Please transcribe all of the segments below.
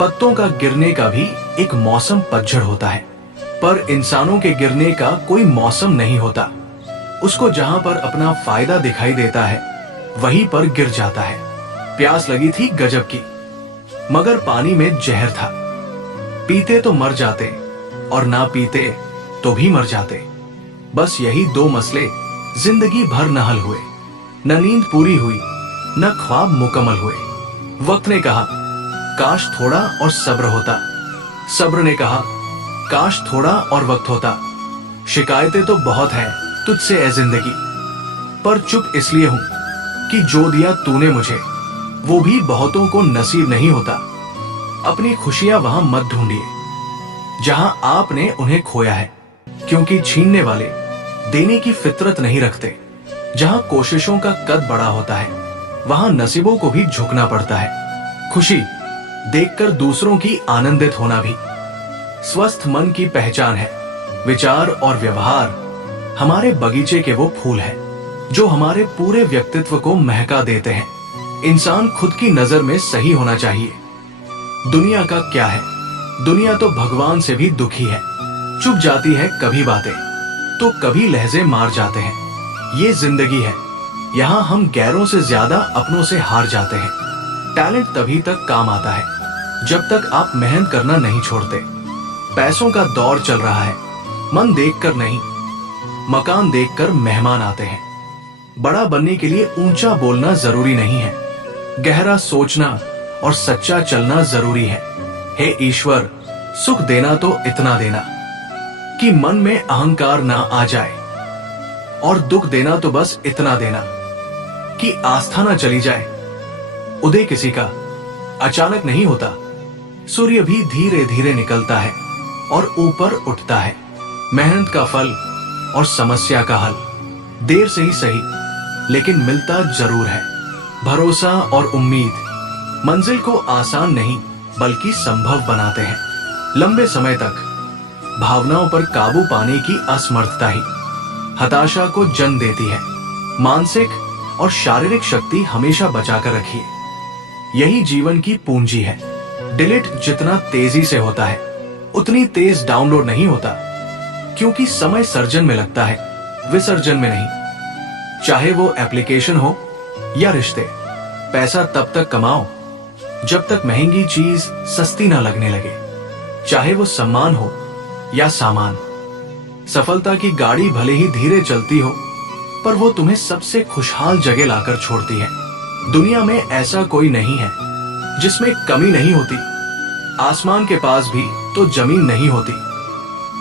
पत्तों का गिरने का भी एक मौसम पतझड़ होता है, पर इंसानों के गिरने का कोई मौसम नहीं होता। उसको जहां पर अपना फायदा दिखाई देता है वहीं पर गिर जाता है। प्यास लगी थी गजब की, मगर पानी में जहर था। पीते तो मर जाते और ना पीते तो भी मर जाते। बस यही दो मसले जिंदगी भर न हल हुए। न नींद पूरी हुई, न ख्वाब मुकम्मल हुए। वक्त ने कहा काश थोड़ा और सब्र होता। सब्र ने कहा काश थोड़ा और वक्त होता। शिकायतें तो बहुत हैं तुझसे ए जिंदगी, पर चुप इसलिए हूं कि जो दिया तूने मुझे वो भी बहुतों को नसीब नहीं होता। अपनी खुशियां वहां मत ढूंढिए जहां आपने उन्हें खोया है, क्योंकि छीनने वाले देने की फितरत नहीं रखते। जहां कोशिशों का कद बड़ा होता है वहां नसीबों को भी झुकना पड़ता है। खुशी देखकर दूसरों की आनंदित होना भी स्वस्थ मन की पहचान है। विचार और व्यवहार हमारे बगीचे के वो फूल हैं जो हमारे पूरे व्यक्तित्व को महका देते हैं। इंसान खुद की नजर में सही होना चाहिए। दुनिया का क्या है, दुनिया तो भगवान से भी दुखी है। चुप जाती है कभी बातें तो कभी लहजे मार जाते हैं। ये जिंदगी है, यहाँ हम गैरों से ज्यादा अपनों से हार जाते हैं। टैलेंट तभी तक काम आता है जब तक आप मेहनत करना नहीं छोड़ते। पैसों का दौर चल रहा है, मन देखकर नहीं मकान देखकर मेहमान आते हैं। बड़ा बनने के लिए ऊंचा बोलना जरूरी नहीं है, गहरा सोचना और सच्चा चलना जरूरी है। हे ईश्वर, सुख देना तो इतना देना कि मन में अहंकार ना आ जाए, और दुख देना तो बस इतना देना कि आस्था ना चली जाए। उदय किसी का अचानक नहीं होता, सूर्य भी धीरे धीरे निकलता है और ऊपर उठता है। मेहनत का फल और समस्या का हल देर से ही सही लेकिन मिलता जरूर है। भरोसा और उम्मीद मंजिल को आसान नहीं बल्कि संभव बनाते हैं। लंबे समय तक भावनाओं पर काबू पाने की असमर्थता ही हताशा को जन्म देती है। मानसिक और शारीरिक शक्ति हमेशा बचाकर रखिए, यही जीवन की पूंजी है। डिलीट जितना तेजी से होता है उतनी तेज डाउनलोड नहीं होता, क्योंकि समय सर्जन में लगता है, विसर्जन में नहीं। चाहे वो एप्लीकेशन हो या रिश्ते, पैसा तब तक कमाओ जब तक महंगी चीज सस्ती ना लगने लगे। चाहे वो सम्मान हो या सामान, सफलता की गाड़ी भले ही धीरे चलती हो पर वो तुम्हें सबसे खुशहाल जगह लाकर छोड़ती है। दुनिया में ऐसा कोई नहीं है जिसमें कमी नहीं होती। आसमान के पास भी तो जमीन नहीं होती।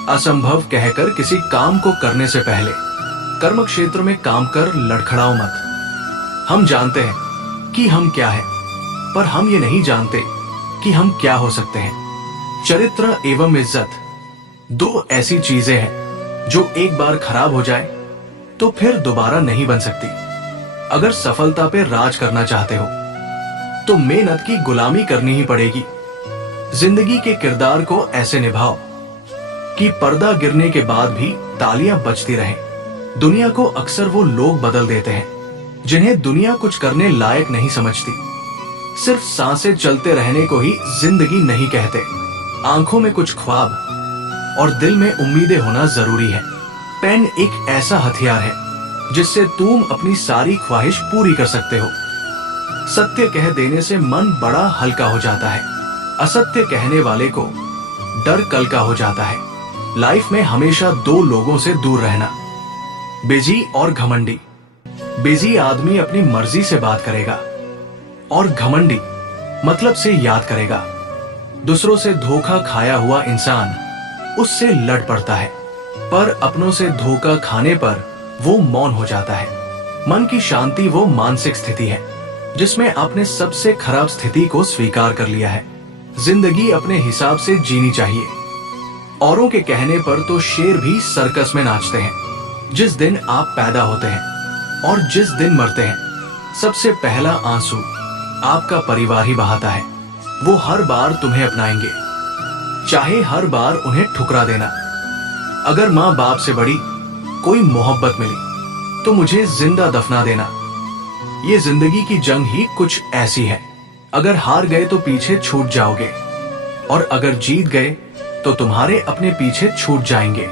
असंभव कहकर किसी काम को करने से पहले कर्म क्षेत्र में काम कर लड़खड़ाओ मत। हम जानते हैं कि हम क्या है, पर हम ये नहीं जानते कि हम क्या हो सकते हैं। चरित्र एवं इज्जत दो ऐसी चीजें हैं जो एक बार खराब हो जाए तो फिर दोबारा नहीं बन सकती। अगर सफलता पे राज करना चाहते हो तो मेहनत की गुलामी करनी ही पड़ेगी। जिंदगी के किरदार को ऐसे निभाओ कि पर्दा गिरने के बाद भी तालियां बजती रहें। दुनिया को अक्सर वो लोग बदल देते हैं जिन्हें दुनिया कुछ करने लायक नहीं समझती। सिर्फ सांसें चलते रहने को ही जिंदगी नहीं कहते। आंखों में कुछ ख्वाब और दिल में उम्मीदें होना जरूरी है। पेन एक ऐसा हथियार है जिससे तुम अपनी सारी ख्वाहिश पूरी कर सकते हो। सत्य कह देने से मन बड़ा हल्का हो जाता है, असत्य कहने वाले को डर कल का हो जाता है। लाइफ में हमेशा दो लोगों से दूर रहना, बिजी और घमंडी। बिजी आदमी अपनी मर्जी से बात करेगा और घमंडी मतलब से याद करेगा। दूसरों से धोखा खाया हुआ इंसान उससे लड़ पड़ता है, पर अपनों से धोखा खाने पर वो मौन हो जाता है। मन की शांति वो मानसिक स्थिति है जिसमें आपने सबसे खराब स्थिति को स्वीकार कर लिया है। जिंदगी अपने हिसाब से जीनी चाहिए। औरों के कहने पर तो शेर भी सर्कस में नाचते हैं। जिस दिन आप पैदा होते हैं और जिस दिन मरते हैं, सबसे पहला आंसू आपका परिवार ही बहाता है। वो हर बार तुम्हें अपनाएंगे, चाहे हर बार उन्हें ठुकरा देना। अगर माँ बाप से बड़ी कोई मोहब्बत मिली तो मुझे जिंदा दफना देना। ये जिंदगी की जंग ही कुछ ऐसी है, अगर हार गए तो पीछे छूट जाओगे, और अगर जीत गए तो तुम्हारे अपने पीछे छूट जाएंगे।